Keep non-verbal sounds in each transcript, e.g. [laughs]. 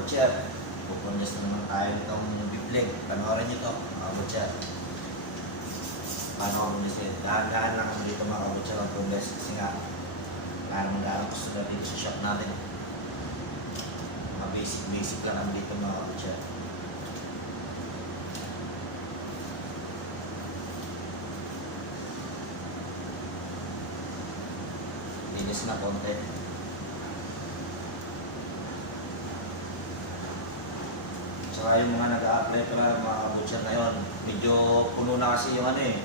butcher. Pupunyas na naman tayo nitong biblig. Panoorin nyo to, mga butcher. Panoorin nyo siya. Dahan-dahan lang kami dito mga butcher ang progress. Kasi nga, naman dahil gusto na dito sa shop natin. Mga basic-basic lang kami dito mga butcher. Linis na konti. Tsaka yung mga nag-a-apply para mga butcher ngayon, medyo puno na kasi yung ano eh.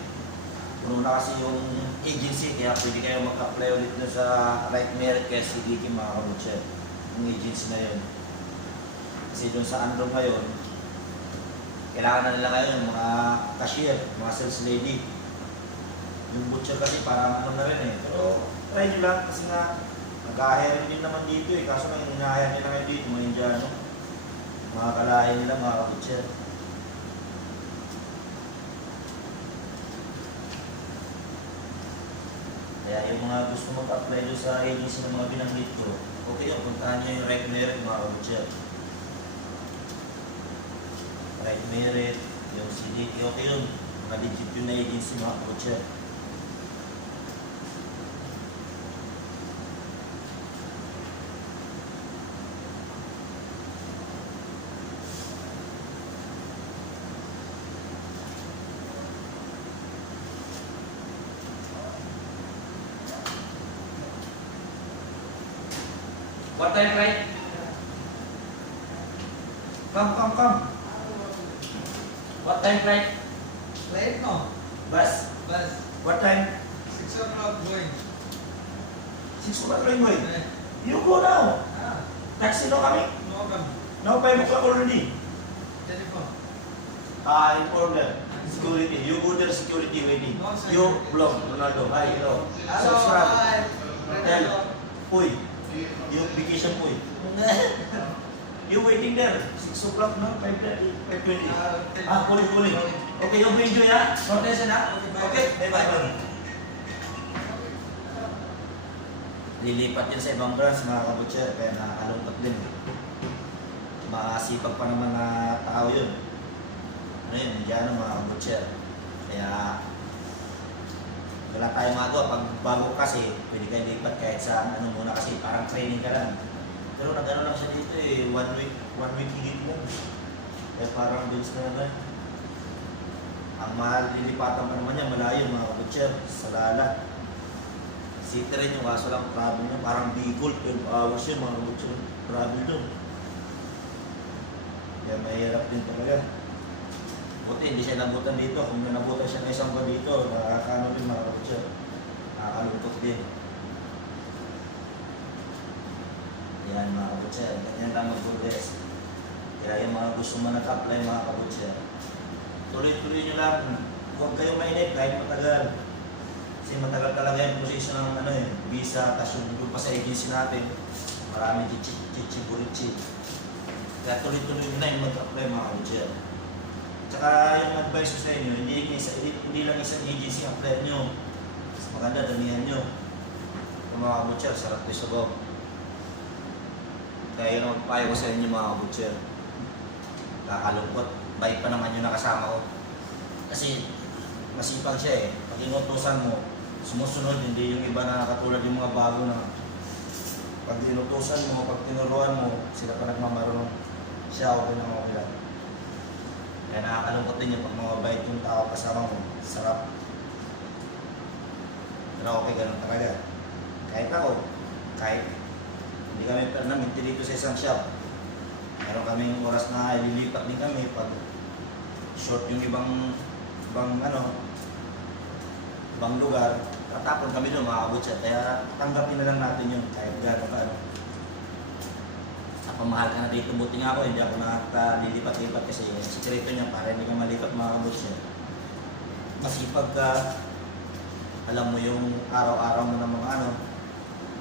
Puno na kasi yung agency, kaya pwede kayo mag-apply ulit dun sa right merit kaya si Gigi mga butcher. Yung agency na yun. Kasi dun sa Andro ngayon, kailangan na nila ngayon mga cashier, mga sales lady. Yung butcher kasi parang ano na rin eh. Pero try nyo lang kasi nga nag-hire din naman dito eh. Kaso yung hire nila ngayon dito, mga Indiano. Mga kalahin nila, mga butcher. Kaya yung mga gusto mag-apply doon sa agency ng mga binanggit ko, okay yun, puntahan nyo yung right merit mga butcher. Right merit, yung CDT, okay yun. Mga legit yun na agency mga butcher. What time flight? Come, come, come. What time flight? Flight no? Bus. Bus. What time? 6 o'clock going. Six o'clock rin boy. Eh, You go now. ah, Taxi no kami. no come. Now five o'clock already. Telephone. Ah, inform them. Security. You go there, security waiting. No. You vlog, Ronaldo. Hi, hello. Hello, Subscribe. hi. Tell. Uy. You vacation uy. [laughs] you waiting there. 6 o'clock no? 5.30? 5.20. Ah, kulit, kulit. Okay, you enjoy ha? Notation ha? Okay, bye bye. Lilipat yun sa ibang branch mga kabutcher, kaya nakakalungkot din. Makasipag pa ng mga tao yun. Ano yun, Indiano mga kabutcher. Wala tayong magawa. Pag bago kasi, pwede kayo lipat kahit sa ano muna kasi parang training ka lang. Pero nag-ano lang siya dito eh, one week, one week higit lang. Kaya parang bills na naman. Ang mahal lilipatan pa naman niya, malayo mga kabutcher, sa Lala. City rin yung kaso lang travel niya, parang Bicol, 12 hours yun mga kabutcher, travel doon. Kaya mahirap din talaga. Buti hindi siya nabutan dito. Kung nabutan siya ng isang buwan dito, nakakano din mga kabutcher. Nakakalungkot din. Yan mga kabutcher, ganyan mag-progress. Kaya yung mga gusto mo nag-apply mga kabutcher, tuloy-tuloy nyo lang. Huwag kayong mainip kahit matagal. Kasi matagal talaga yung position ng ano eh, visa, tapos yung pa sa agency natin, marami chichi-chichi-burichi. Kaya tuloy-tuloy na yung mag-apply mga kabutcher. Tsaka yung advice ko sa inyo, hindi, hindi, hindi lang isang agency apply nyo. Mas maganda, damihan nyo. Yung mga kabutcher, sarap ko sa go. Kaya yun ang payo ko sa inyo mga kabutcher. Kakalungkot. Bait pa naman yung nakasama ko. Kasi masipag siya eh. Pag inutusan mo, sumusunod, hindi yung iba na katulad yung mga bago na pag inutusan mo, pag tinuruan mo, sila pa nagmamarunong siya okay na mga ulan. Kaya nakakalungkot din yung pag mga bait yung tao kasama mo. Sarap. Pero okay, ganun talaga. Kahit ako, kahit hindi kami permanente dito sa isang shop. Meron kaming oras na ililipat din kami pag short yung ibang ibang ano ibang lugar. Tatapon kami doon mga kabutsa. Kaya tanggapin na lang natin yun kahit gano'n ka ano. Napamahal ka na dito. Buti nga ako, hindi ako nakaka-lilipat-lipat kasi yung sikreto niya para hindi ka malipat mga kabutsa. Masipag ka, alam mo yung araw-araw mo ng mga ano,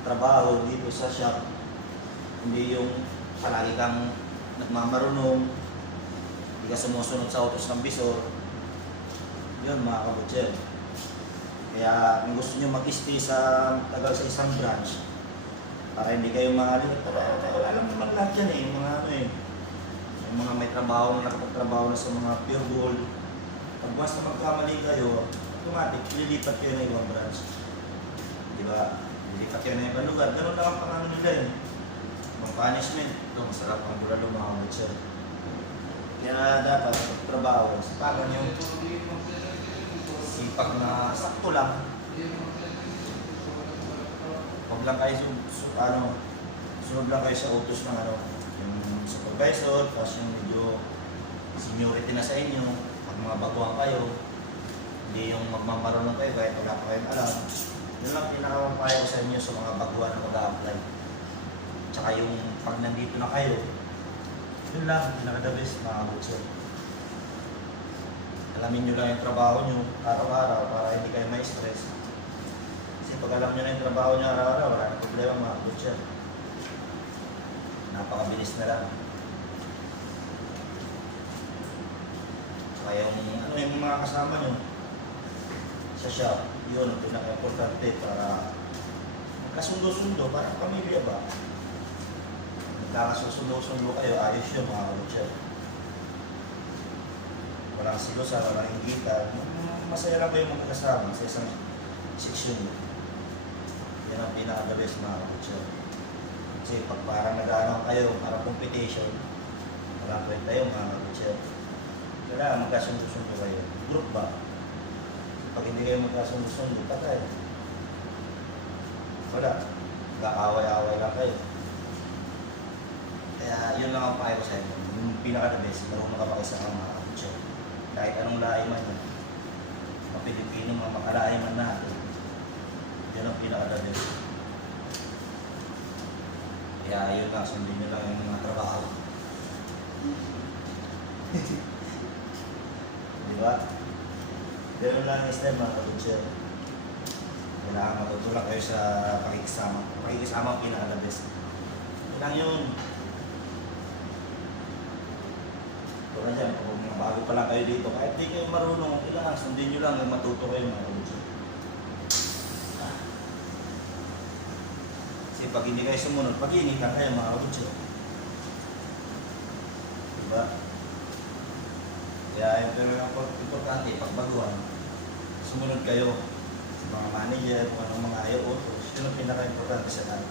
trabaho dito sa shop, hindi yung palagi kang nagmamarunong, hindi ka sumusunod sa utos ng bisor. Yun mga kabutcher. Kaya kung gusto nyo mag-stay sa tagal sa isang branch, para hindi kayo mga alam naman lahat yan eh, yung mga ano eh, trabaho na nakapagtrabaho na sa mga pure gold, pag na magkamali kayo, automatic, lilipat kayo ng ibang branch. Di ba? Lilipat kayo ng ibang lugar. Ganun lang ang pangano nila eh. Punishment. Ito, masarap ang bulalo mga butcher. Kaya dapat trabaho, sipagan yung sipag na sakto lang. Huwag lang kayo su, su, ano, sunod lang kayo sa utos ng ano, yung supervisor, tapos yung medyo seniority na sa inyo, pag mga baguhan kayo, hindi yung magmamarunong kayo kahit wala pa kayong alam. Yun lang pinakamapayo ko sa inyo sa mga baguhan na mag-a-apply. Tsaka yung pag nandito na kayo, yun lang, pinaka-the best mga butcher. Alamin nyo lang yung trabaho nyo araw-araw para hindi kayo may stress. Kasi pag alam nyo na yung trabaho nyo araw-araw, wala na problema mga butcher. Napakabilis na lang. Tsaka yung, ano yung mga kasama nyo sa shop, yun ang pinaka-importante para magkasundo-sundo, para pamilya ba? Nagkakasusundo-sundo kayo, ayos yun mga butcher. Walang silosa, walang inggitan. Masaya lang kayo magkakasama sa isang section. Yan ang pinaka-the best mga butcher. Kasi pag parang nag-ano kayo, parang competition, walang kwenta yun mga butcher. Kailangan magkasundo-sundo kayo. Group ba? Pag hindi kayo magkasundo-sundo, patay. Wala. Nag-aaway-aaway lang kayo. Kaya yun lang ang payo sa inyo. Yung pinaka-the best, marunong ka pakisama mga butcher. Kahit anong lahi man yan. Mga Pilipino, mga makalahi man natin. Yun ang pinaka-the best. Kaya yun lang, sundin nyo lang yung mga trabaho. [laughs] Di ba? Ganun lang yung step mga kabutcher. Kailangan matutulak kayo sa pakikisama. Pakikisama ang pinaka-the best. Yun lang yun. Tulad dyan, kung bago pa lang kayo dito, kahit di kayo marunong, kailangan sundin nyo lang, matuto kayo mga kabutcher. Kasi pag hindi kayo sumunod, pag-iinitan kayo mga kabutcher. Diba? Kaya yung pero ang importante, pagbaguhan, sumunod kayo sa mga manager, kung anong mga ayaw utos, yun pinaka-importante sa lahat.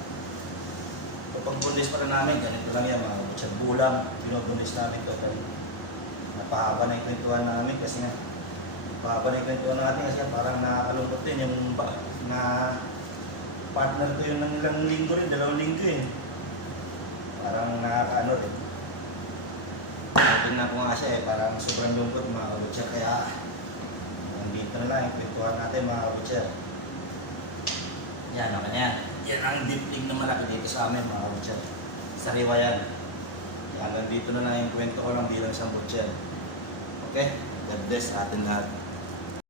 Kapag bundis pa rin namin, ganito lang yan mga kabutcher. Bulang, binubundis namin total. Napahaba na yung kwentuhan namin kasi nga, napahaba na yung kwentuhan natin kasi parang nakakalungkot din yung na partner ko yun ng ilang linggo rin, dalawang linggo eh. Parang nakakaano rin. Tingnan ko nga siya eh, parang sobrang lungkot mga kabutcher. Kaya, nandito na lang yung kwentuhan natin mga kabutcher. Yan, okay na yan. Yan ang dipling na malaki dito sa amin mga kabutcher. Sariwa yan. Hanggang dito na lang yung kwento ko lang bilang isang butcher. Okay? God bless atin lahat.